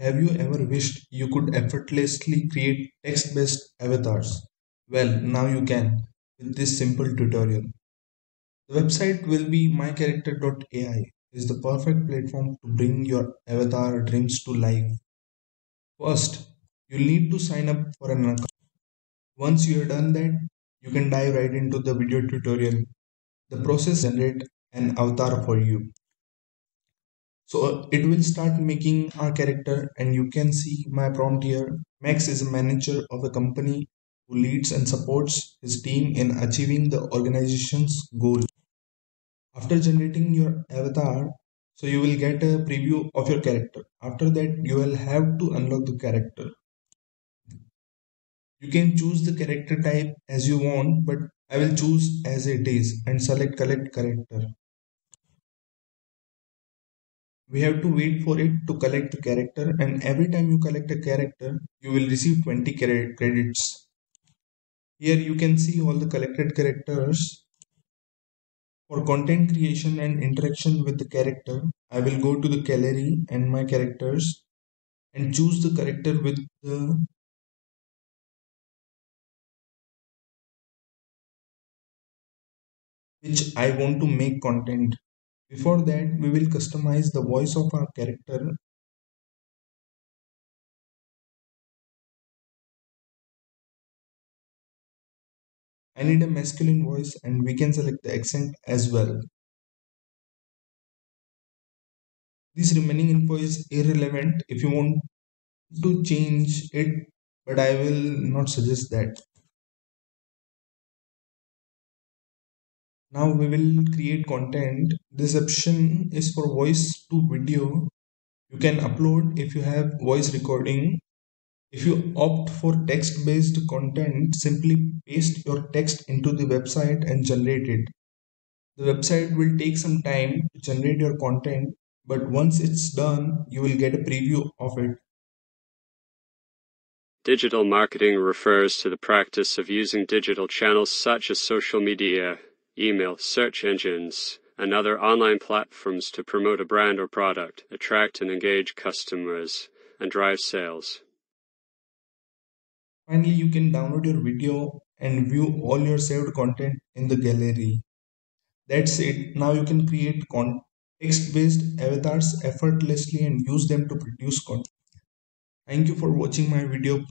Have you ever wished you could effortlessly create text-based avatars? Well, now you can with this simple tutorial. The website will be mycharacter.ai is the perfect platform to bring your avatar dreams to life. First, you'll need to sign up for an account. Once you have done that, you can dive right into the video tutorial. The process generate an avatar for you. So it will start making our character, and you can see my prompt here. Max is a manager of a company who leads and supports his team in achieving the organization's goal. After generating your avatar, so you will get a preview of your character. After that, you will have to unlock the character. You can choose the character type as you want, but I will choose as it is and select collect character. We have to wait for it to collect the character, and every time you collect a character you will receive 20 credits. Here you can see all the collected characters. For content creation and interaction with the character, I will go to the gallery and my characters and choose the character with the which I want to make content. Before that, we will customize the voice of our character. I need a masculine voice, and we can select the accent as well. This remaining info is irrelevant if you want to change it, but I will not suggest that. Now we will create content. This option is for voice to video. You can upload if you have voice recording. If you opt for text based content, simply paste your text into the website and generate it. The website will take some time to generate your content, but once it's done, you will get a preview of it. Digital marketing refers to the practice of using digital channels such as social media, email, search engines, and other online platforms to promote a brand or product, attract and engage customers, and drive sales. Finally, you can download your video and view all your saved content in the gallery. That's it. Now you can create text-based avatars effortlessly and use them to produce content. Thank you for watching my video.